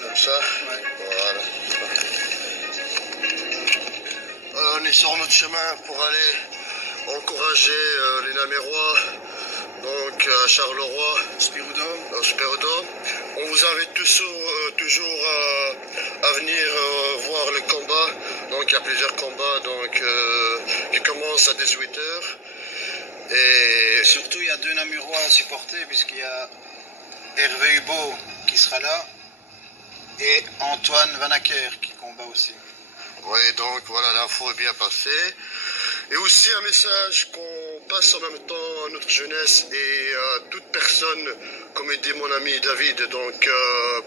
Comme ça. Ouais. Voilà. On est sur notre chemin pour aller encourager les Namérois, donc à Charleroi, au Spirodo. On vous invite toujours à venir voir le combat. Donc il y a plusieurs combats qui commencent à 18h. Et surtout, il y a 2 Namurois à supporter, puisqu'il y a Hervé Hubo qui sera là et Antoine Vanacker qui combat aussi. Oui, donc voilà, l'info est bien passée. Et aussi un message qu'on passe en même temps à notre jeunesse et à toute personne, comme dit mon ami David, donc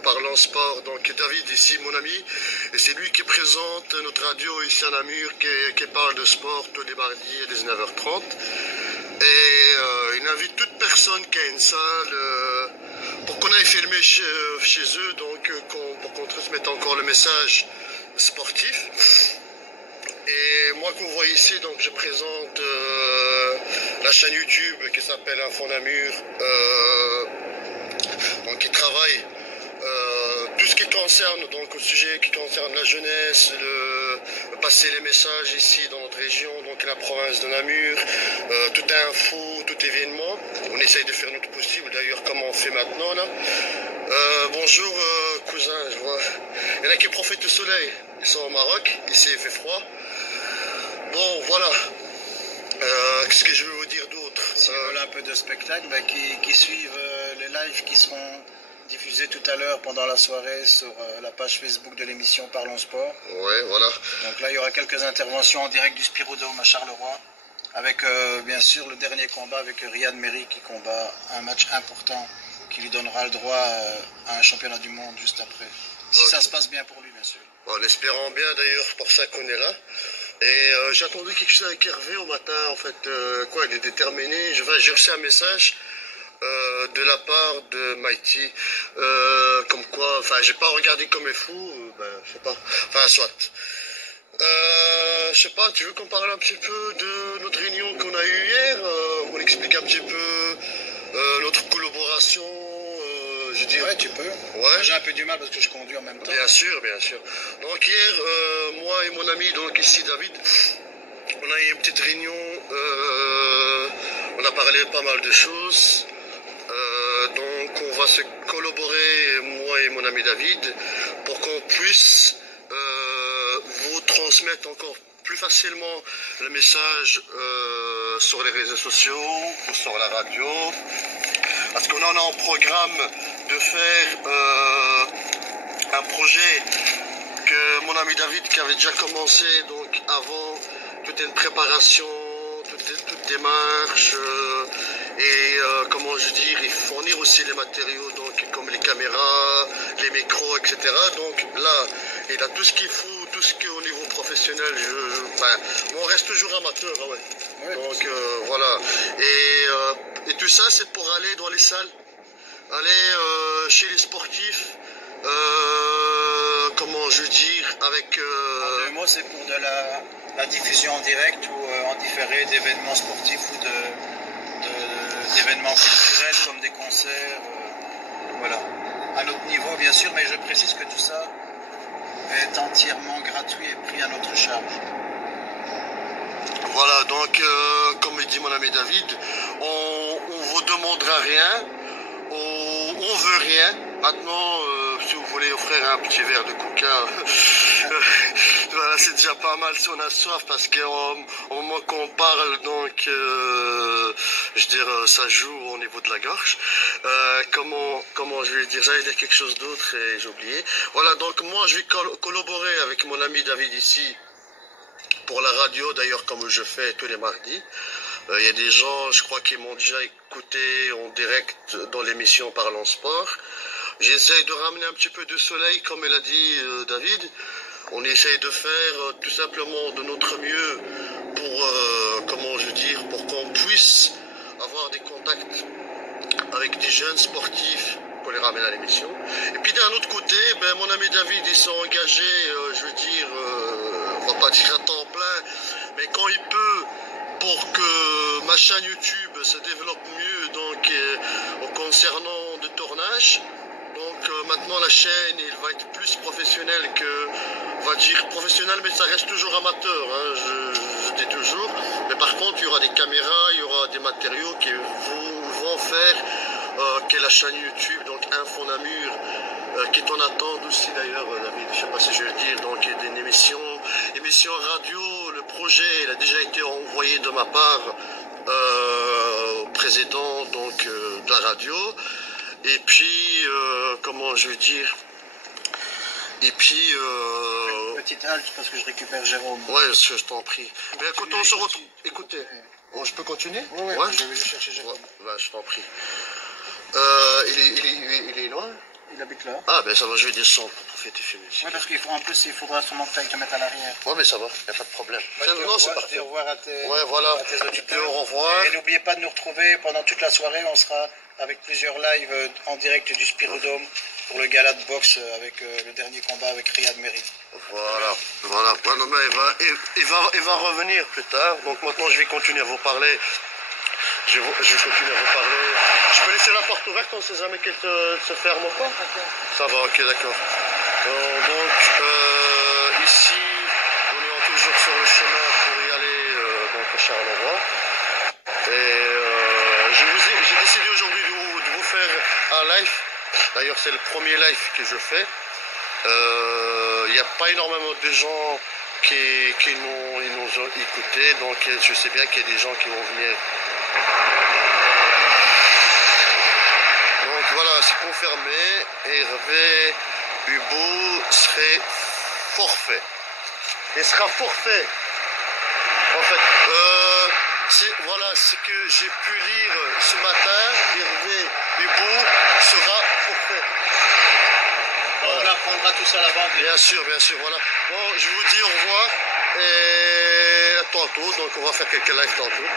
parlant sport. Donc David ici, mon ami, et c'est lui qui présente notre radio ici à Namur, qui parle de sport tous les mardis à 19h30. Et il invite toute personne qui a une salle pour qu'on aille filmer chez eux, donc pour qu'on transmette encore le message sportif. Et moi que vous voyez ici, donc je présente la chaîne YouTube qui s'appelle Info Namur, donc qui travaille tout ce qui concerne, donc au sujet qui concerne la jeunesse, passer les messages ici dans notre région, donc la province de Namur, toute info, tout événement. On essaye de faire notre possible, d'ailleurs comme on fait maintenant là. Bonjour cousin, je vois. Il y en a qui profitent du soleil, ils sont au Maroc, ici il fait froid. Bon voilà, qu'est-ce que je veux vous dire d'autre? Si vous voulez un peu de spectacle, qui suivent les lives qui seront diffusés tout à l'heure pendant la soirée sur la page Facebook de l'émission Parlons Sport. Ouais, voilà. Donc là il y aura quelques interventions en direct du Spirodome à Charleroi, avec bien sûr le dernier combat avec Riyad Merri qui combat un match important qui lui donnera le droit à un championnat du monde juste après. Si ça se passe bien pour lui, bien sûr. En espérant bien, d'ailleurs, pour ça qu'on est là. Et j'ai attendu quelque chose avec Hervé au matin, en fait, il est déterminé. J'ai reçu un message de la part de Mighty, comme quoi, enfin, j'ai pas regardé comme un fou, je sais pas, enfin, soit. Je sais pas, tu veux qu'on parle un petit peu de notre réunion qu'on a eue hier, on explique un petit peu notre collaboration, je veux dire. Ouais, tu peux. Ouais. J'ai un peu du mal parce que je conduis en même temps. Bien sûr, bien sûr. Donc hier, moi et mon ami, donc ici David, on a eu une petite réunion, on a parlé pas mal de choses. Donc on va se collaborer, moi et mon ami David, pour qu'on puisse vous transmettre encore plus facilement le message sur les réseaux sociaux ou sur la radio. Parce qu'on en a en programme de faire un projet que mon ami David qui avait déjà commencé donc avant, toute une préparation, toute démarche et comment je dire, et fournir aussi les matériaux donc comme les caméras, les micros, etc. Donc là, il a tout ce qu'il faut, tout ce qui est au niveau professionnel. On reste toujours amateur, hein, ouais. Ouais, donc voilà. Et tout ça, c'est pour aller dans les salles, aller chez les sportifs. Comment je veux dire, avec... En 2 mots, c'est pour de la diffusion en direct ou en différé d'événements sportifs ou d'événements culturels comme des concerts. Voilà. À notre niveau, bien sûr, mais je précise que tout ça est entièrement gratuit et pris à notre charge. Voilà, donc, comme dit mon ami David, on vous demandera rien, on veut rien. Maintenant, si vous voulez offrir un petit verre de coca, voilà, c'est déjà pas mal si on a soif, parce qu'au moment qu'on parle, donc, je veux dire, ça joue au niveau de la gorge. Comment je vais dire, j'allais dire quelque chose d'autre et j'ai oublié. Voilà, donc moi, je vais collaborer avec mon ami David ici, pour la radio, d'ailleurs, comme je fais tous les mardis. Il y a des gens, je crois, qui m'ont déjà écouté en direct dans l'émission Parlons Sport. J'essaye de ramener un petit peu de soleil, comme il a dit David. On essaye de faire tout simplement de notre mieux pour, comment je veux dire, pour qu'on puisse avoir des contacts avec des jeunes sportifs pour les ramener à l'émission. Et puis d'un autre côté, mon ami David, il s'est engagé, je veux dire, on va pas dire à temps plein, mais quand il peut, pour que ma chaîne YouTube se développe mieux, donc en concernant de tournage. Donc maintenant la chaîne il va être plus professionnelle que, on va dire professionnel, mais ça reste toujours amateur, hein, je dis toujours. Mais par contre il y aura des caméras, il y aura des matériaux qui vont faire que la chaîne YouTube, donc Info Namur, qui est en attente aussi d'ailleurs, David, je sais pas si je vais le dire, donc il y a une émission radio, le projet il a déjà été envoyé de ma part au président donc de la radio. Et puis, comment je veux dire, et puis... Petite halte parce que je récupère Jérôme. Ouais, je t'en prie. Mais écoute, on se retrouve... Écoutez, bon, je peux continuer? Ouais, ouais, je vais juste chercher Jérôme. Ouais, je t'en prie. Il est loin? Il habite là. Ah, ben ça va, je vais descendre pour fêter filmer. Ouais, parce qu'en plus, il faudra sûrement que tu ailles te mettre à l'arrière. Ouais, mais ça va, il n'y a pas de problème. Non, c'est parti. Au revoir à tes... Ouais, voilà. À tes auditeurs. Au revoir. Et n'oubliez pas de nous retrouver pendant toute la soirée. On sera avec plusieurs lives en direct du Spirodome pour le gala de boxe avec le dernier combat avec Riyad Meri. Voilà. Ouais, non, mais il va revenir plus tard. Donc maintenant, je vais continuer à vous parler. Je vais continuer à vous parler. Je peux laisser la porte ouverte, on ne sait jamais qu'elle se ferme ou pas? Ça va, ok, d'accord. Donc, ici, on est toujours sur le chemin pour y aller donc à Charleroi. Et j'ai décidé aujourd'hui de vous faire un live. D'ailleurs, c'est le premier live que je fais. Il n'y a pas énormément de gens qui nous ont écoutés, donc je sais bien qu'il y a des gens qui vont venir. Donc voilà, c'est confirmé. Hervé Hubo serait forfait. Il sera forfait. En fait, voilà ce que j'ai pu lire ce matin. Hervé Hubo sera forfait. Voilà. On apprendra tout ça à la bande. Bien sûr, voilà. Bon, je vous dis au revoir et à tantôt. Donc on va faire quelques lives tantôt.